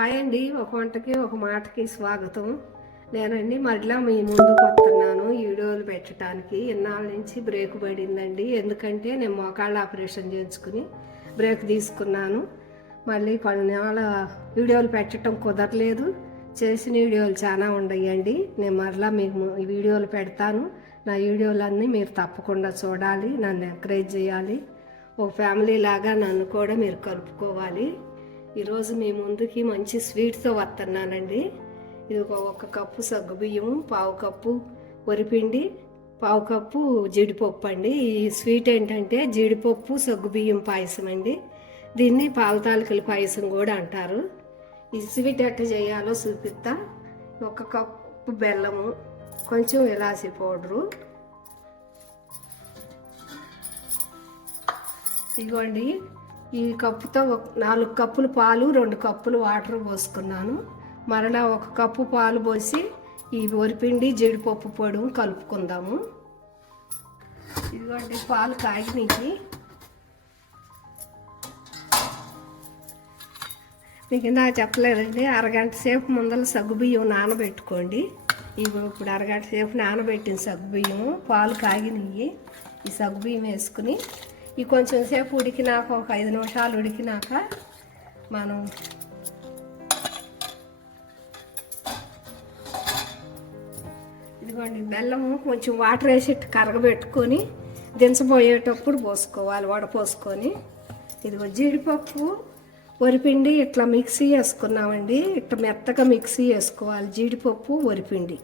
Hi అండి ఒక వంటకి ఒక మాటకి స్వాగతం. నేనండి మరలా మీ ముందుకు వస్తున్నాను. వీడియోలు పెట్టడానికి ఇన్నాళ్ళ నుంచి బ్రేక్ పడిందండి. ఎందుకంటే నేను మోకాళ్ళ ఆపరేషన్ చేయించుకుని బ్రేక్ తీసుకున్నాను. మళ్ళీ కొన్నాళ్ళ వీడియోలు పెట్టడం కుదరలేదు. చేసిన వీడియోలు చాలా ఉన్నాయండి నేను మరలా మీకు వీడియోలు పెడతాను. నా వీడియోలన్నీ మీరు తప్పకుండా చూడాలి. నన్ను ఎంకరేజ్ చేయాలి. ఒక ఫ్యామిలీ లాగా నన్ను కూడా మీరు కలుపుకోవాలి. ఈరోజు మీ ముందుకి మంచి స్వీట్తో వస్తున్నానండి ఇది ఒక ఒక కప్పు సగ్గుబియ్యము పావు కప్పు వరిపిండి పావు కప్పు జీడిపప్పు అండి. ఈ స్వీట్ ఏంటంటే జీడిపప్పు సగ్గుబియ్యం పాయసం అండి. దీన్ని పాలతాలికల పాయసం కూడా అంటారు. ఈ స్వీట్ ఎట్ట చేయాలో చూపిస్తా. ఒక కప్పు బెల్లము కొంచెం ఇలాచి పౌడరు. ఇదిగోండి ఈ కప్పుతో ఒక నాలుగు కప్పులు పాలు రెండు కప్పులు వాటర్ పోసుకున్నాను. మరలా ఒక కప్పు పాలు పోసి ఈ వరిపిండి జీడిపప్పు పొడి కలుపుకుందాము. ఇదిగోండి పాలు కాగినీకి మీకు ఇందాక చెప్పలేదండి అరగంట సేపు ముందర సగ్గుబియ్యం నానబెట్టుకోండి. ఇవి ఇప్పుడు అరగంట సేపు నానబెట్టిన సగ్గుబియ్యం పాలు కాగినవి ఈ సగ్గుబియ్యం వేసుకుని ఈ కొంచెం సేపు ఉడికినాక ఒక ఐదు నిమిషాలు ఉడికినాక మనం ఇదిగోండి బెల్లము కొంచెం వాటర్ వేసి కరగబెట్టుకొని దించబోయేటప్పుడు పోసుకోవాలి వడపోసుకొని ఇదిగో జీడిపప్పు వరిపిండి ఇట్లా మిక్సీ వేసుకున్నామండి. ఇట్లా మెత్తగా మిక్సీ వేసుకోవాలి జీడిపప్పు వరిపిండి.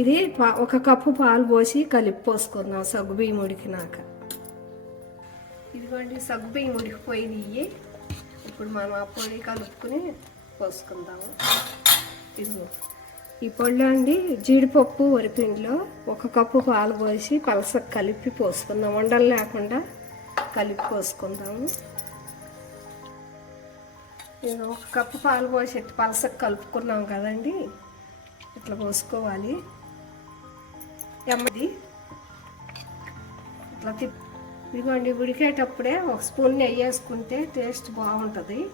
ఇది ఒక కప్పు పాలు పోసి కలిపి పోసుకున్నాం సగ్గుబియ్యం ఉడికినాక. ఇదిగోండి సగ్గుబియ్యం ఇవి ఇప్పుడు మనం ఆ పొడి కలుపుకుని పోసుకుందాము. ఇదిగో ఈ పొడిలో అండి జీడిపప్పు వరిపిండిలో ఒక కప్పు పాలు పోసి పలస కలిపి పోసుకుందాం. వండలు లేకుండా కలిపి పోసుకుందాము. నేను ఒక కప్పు పాలు పోసి పలస కలుపుకున్నాం కదండి. ఇట్లా పోసుకోవాలి. ఎమ్మది. ఇట్లా తిప్పి ఇదిగోండి ఉడికేటప్పుడే ఒక స్పూన్ నెయ్యి వేసుకుంటే టేస్ట్ బాగుంటుంది.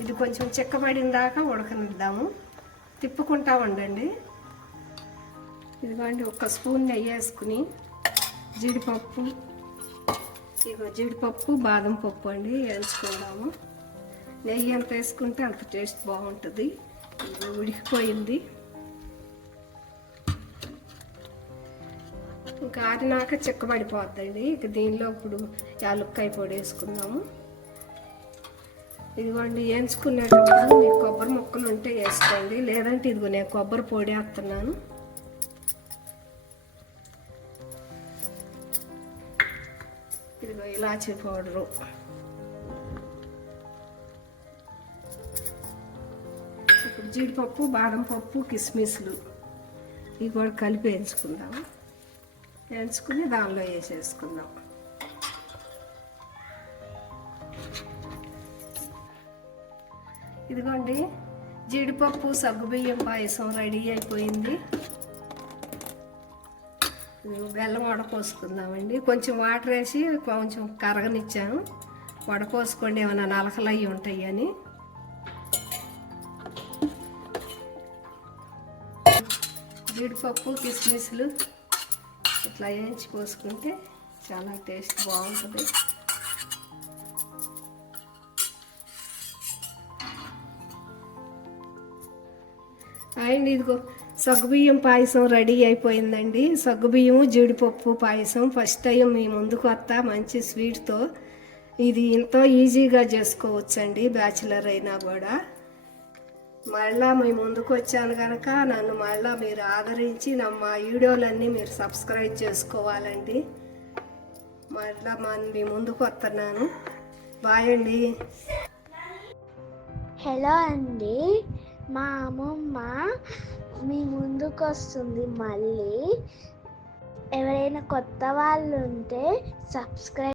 ఇది కొంచెం చిక్కబడిన దాకా ఉడకనిద్దాము. తిప్పుకుంటా ఉండండి. ఇదిగోండి ఒక స్పూన్ నెయ్యి వేసుకుని జీడిపప్పు ఇగో జీడిపప్పు బాదం పప్పు అండి వేసుకుందాము. నెయ్యి ఎంత వేసుకుంటే అంత టేస్ట్ బాగుంటుంది. ఉడికిపోయింది. కారినాక చెక్కబడిపోతుంది ఇక దీనిలో ఇప్పుడు యాలుక్కాయ పొడి వేసుకుందాము. ఇదిగోండి వేయించుకునేటప్పుడు మీకు కొబ్బరి ముక్కలు ఉంటే వేసుకోండి. లేదంటే ఇదిగో నేను కొబ్బరి పొడి వేస్తున్నాను. ఇదిగో ఇలాచీ పౌడరు. ఇప్పుడు జీడిపప్పు బాదం పప్పు కిస్మిస్లు ఇవి కూడా కలిపి వేయించుకుందాము వేయించుకుని దానిలో వేసేసుకుందాం. ఇదిగోండి జీడిపప్పు సగ్గుబియ్యం పాయసం రెడీ అయిపోయింది. బెల్లం వడపోసుకుందామండి కొంచెం వాటర్ వేసి కొంచెం కరగనిచ్చాను. వడపోసుకోండి ఏమైనా నలకలు అవి ఉంటాయి అని జీడిపప్పు కిస్మిస్లు ఇట్లా వేయించి పోసుకుంటే చాలా టేస్ట్ బాగుంటుంది. అండ్ ఇదిగో సగ్గుబియ్యం పాయసం రెడీ అయిపోయిందండి. సగ్గుబియ్యం జీడిపప్పు పాయసం. ఫస్ట్ టైం మీ ముందుకు వస్తా మంచి స్వీట్తో ఇది ఎంతో ఈజీగా చేసుకోవచ్చండి బ్యాచిలర్ అయినా కూడా. మళ్ళా మీ ముందుకు వచ్చాను కనుక నన్ను మళ్ళా మీరు ఆదరించి నా మా వీడియోలన్నీ మీరు సబ్స్క్రైబ్ చేసుకోవాలండి. మళ్ళా మన మీ ముందుకు వస్తున్నాను. బాయ్ అండి. హలో అండి. మా అమ్మమ్మ మీ ముందుకు వస్తుంది మళ్ళీ. ఎవరైనా కొత్త వాళ్ళు ఉంటే సబ్స్క్రైబ్